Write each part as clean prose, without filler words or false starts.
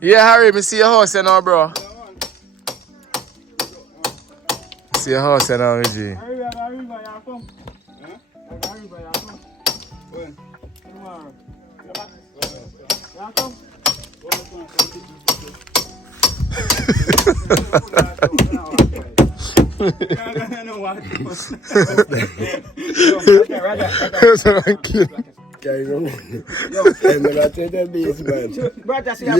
Yeah, Harry, me see your house now, bro. See your house now, G. Harry, you come. Harry, you come. When? Tomorrow. You come? Carry on. I'm not trying to be man. Brother, see you.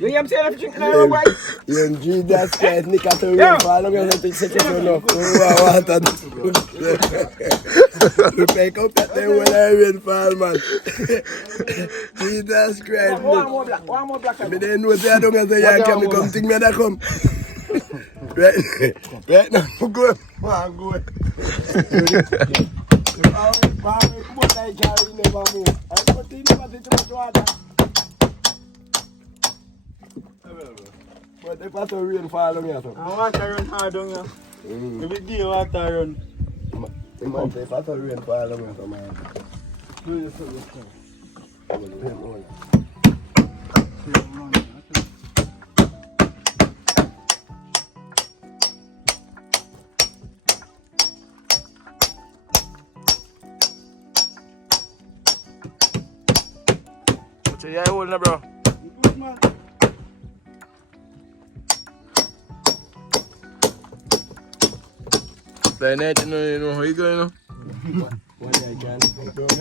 You hear me saying I'm drinking now, boy? You enjoy that guys, Nick at the room. Follow me, I think second enough. Water. You pick up at them when I rain fall, man. Jesus Christ. One more black. I didn't know say I don't have to yank me come think me that come. Right now, I'm going. I'm going. But if I don't rain fall on me, I want to run hard on you. Every day I want to run. Man, if I don't rain fall on me, man. What's your eye holding, bro? Good man. Play night, you know how you going, One day I can do it.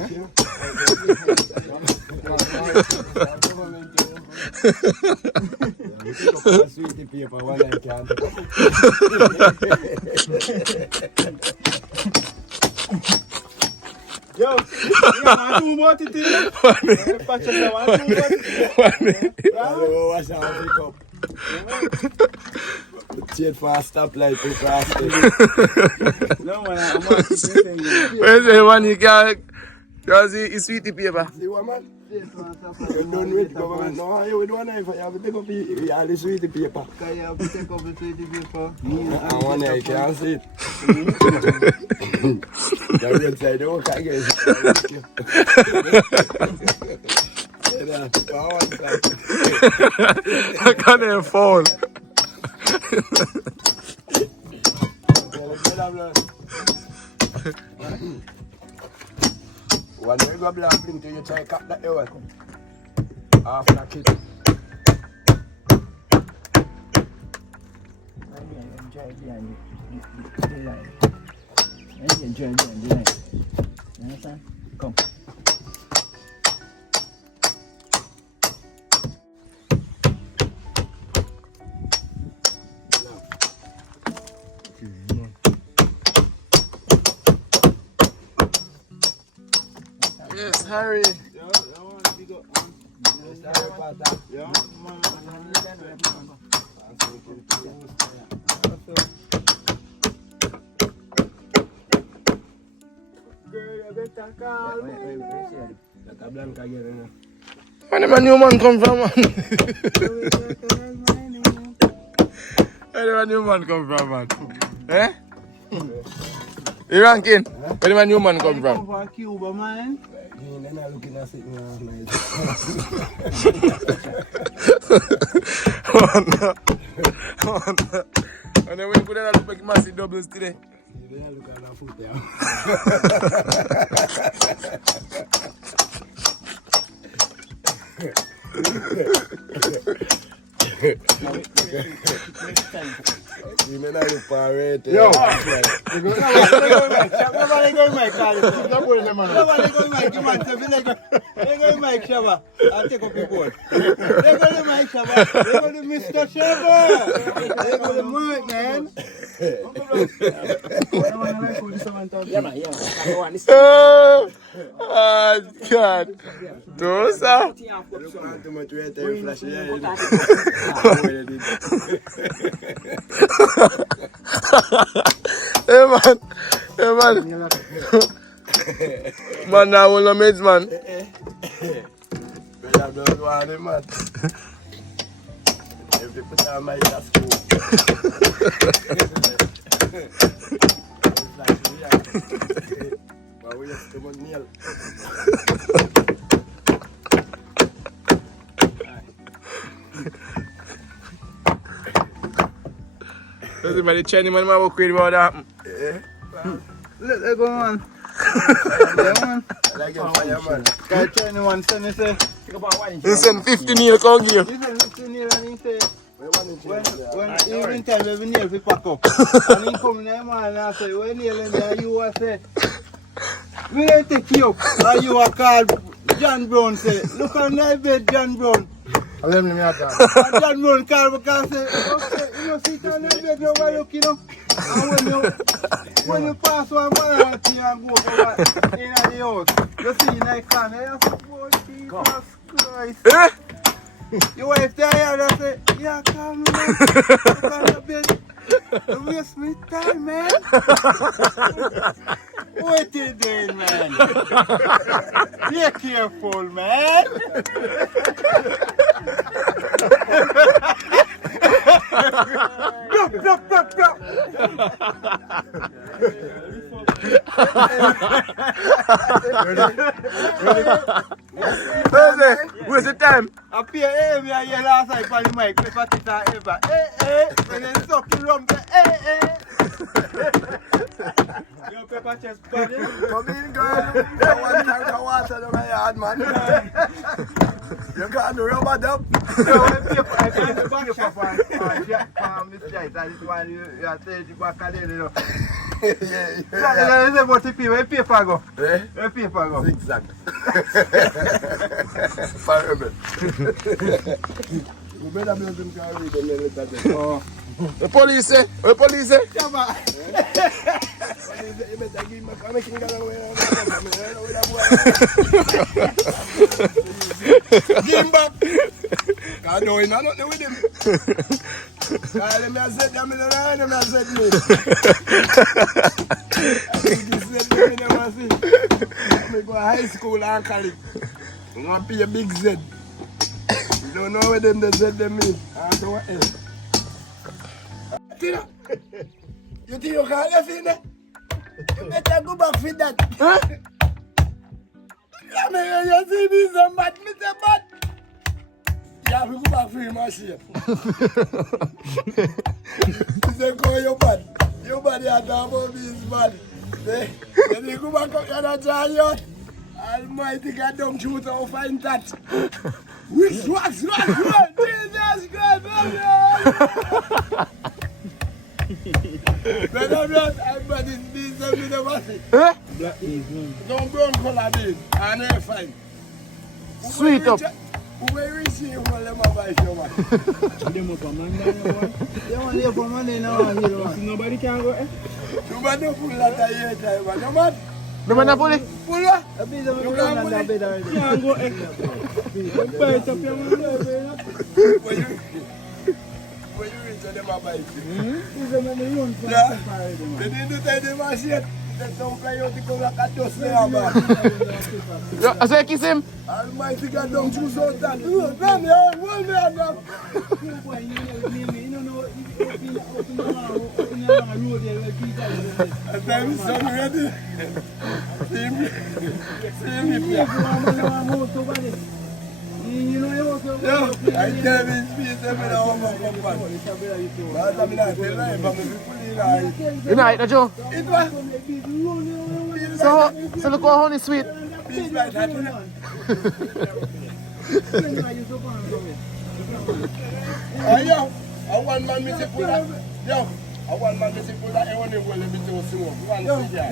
Sweetie paper, one day I can. Yo, you want to move it here? One minute. Wash out the cup. Cheer for a stoplight to cross it. No, man, I'm not sitting here. Where's the one you can't? Because it's sweetie paper. See what, man? You're done with government. No, you with one knife. You have to take up all the sweetie paper. You have to take up the sweetie paper. And one day I can't see it. The real side, oh, can't get it. I can't even fall. When you go black blink till you try cut that hour. After kick. Enjoy the line. You understand? Come. Yes, Harry. When a new man come from, man? Where a new man come from, man? Eh? You ranking? Where a new man come from? From Cuba, man. Then I looking at it now, nice. And then when you put that, look like massive doubles today. Then I look at that foot there. You know that you parade. Yo! Nobody go in my car. Nobody go in my car. They go in my shower. I'll take up the board. They go in my shower. They go to Mr. Shower. They go to Mike, man. Oh, God. Tosa. Too much weight and flash here. Hey, man. Hey, man. Man, now we're no mates, man. But I don't want it, man. If they put on my task, but we have to go nail. Does it matter Chinese man work with about that? Let go, man. Yeah, man. Like a fireman. Guy Chinese one send me say. He send 50 nail come give you. He send 50 nail and he say. When When evening time every nail we pack up. And he come in there man and I say, when nail in there you a say. We don't take you up. And you a call John Brown say, look on my bed John Brown. let me at that. And John Brown call because say, okay, you know sit on my bed you look, you know. And when you pass one man and see and go over in the house, you see in the corner, you say, oh Jesus Christ. Eh? Your wife tired and say, yeah, come on, look on the bed. You waste me time, man. What you doing, man? Be careful, man. Where's the time? I pay me a year last night for the mic, paper it and ever. When they suck the rum, say, Your pepper chest body. Come in, girl. I want tank of water in my yard, man. You can't do rubber dub. I can't do back shop and this guy, that is why you are saying you back again, you know. Yeah. What you pay? Where paper go? Where paper go? Zigzag. Fireman. We better build them car read and then look at them. Oh. The police say? The police say? Come on. You better give me a king away. Give him back. I know he's not nothing with him. Let me say them in the line, let me say me. I think he said them in the see. Let me go to high school and college. I'm going to pay a big Z. You don't know what them they said them in. I don't want to. You think you can't left in there? You better go back for that. Huh? I mean, you see me so bad, me say bad. You have to go back for him and see. He said, go your bad. Your body are talking about me is bad. Then you go back up and try you. Almighty God, don't shoot or find that. Which was Jesus Christ, brother, everybody's beans and we never see. Eh? Black beans, man. Don't brown color beans, and they're fine. Sweet up. Who will receive all them advice, your man? Them up on Monday, you know what? They want to live for Monday now, you know. Nobody can go, eh? You man don't pull that a year time, man. No man. The man pull it? Pull what? A bit of a gun on that bed already. Can't go, eh? Bite up your man, When you reach them advice. These are men who run for Yeah. the parade, man. They didn't tell them I said. They don't play out the come like a dust there, man. I say kiss him. Almighty God, don't choose out that. Run me on, run me on now. You don't know, open the road there where people are. And then son ready. See me, You know, you also yeah, I tell me speech every now and then. But I'm not telling you, but I'm fully like. You know, no Joe. It was. So look how honey sweet. Peace like that. Yo, I want man me to pull that. Yo, I want man me to pull that. I want to go let me to see one. You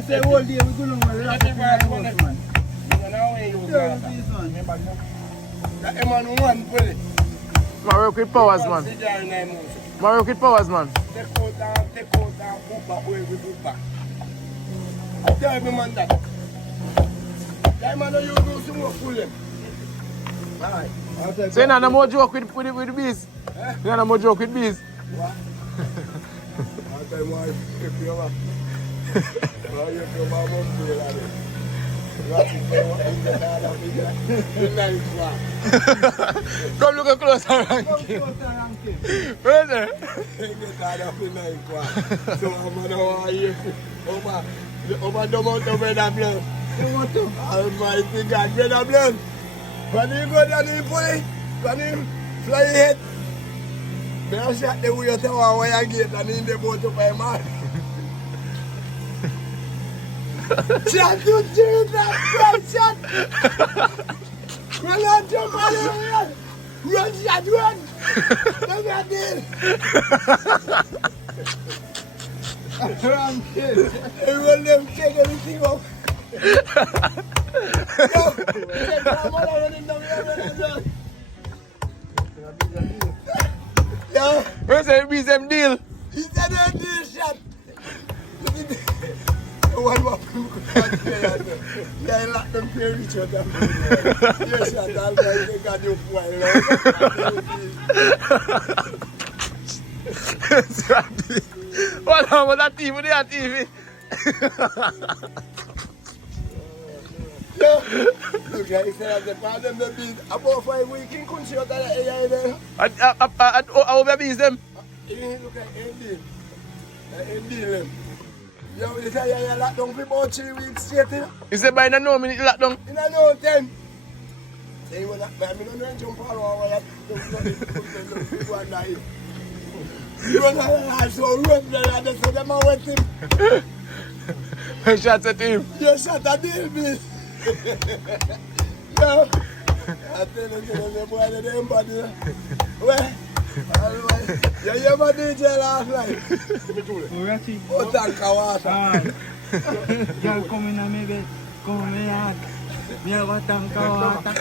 say all day we go long and relax in the house, man. That man one pull it. I work with powers, man. I work with powers, man. Take out and put back where we put back. I tell every man that. That man you do some more pull him. Alright. So you know no more joke with the bees? You know no more joke with bees? What? I'll tell you why if you are. Why you feel my mom feel like it? Come look closer, Ranky. Where's it? So I'm going to over the mountain bread and blood. Almighty God, bread and blood. When you go down in the police, when you Fly head. Me a shot the way you tell her where you get and in the boat up my man. Shot to Jesus Christ, shot. Run on jump on the run. Run, shot, run. Look at this. Wrong kid. Everyone them take everything off. Yo, check my mother running down here, running. Yo, Where's the be them deal? he said a deal shot. One more they lock them pair each other. Yes, shot, I'll take a new point. What about that TV? That TV? Yo, look, he said the problem will be about 5 weeks in country out of the AI there. How baby is them? Look at Indy. Indy them. Yo, he said you locked down for about 3 weeks straight, you know? Is it by no minute locked down? In a no time. Say he was like, I don't know jump all over that. Go and die. You run around, so run there and they say them are with him. When shots at him? You shot a deal, bitch. Yo, I tell you, the boy, the body. Well, you hear my DJ last night? Oh, thank you, water. Girl, come in and maybe come in and me have a tank of water.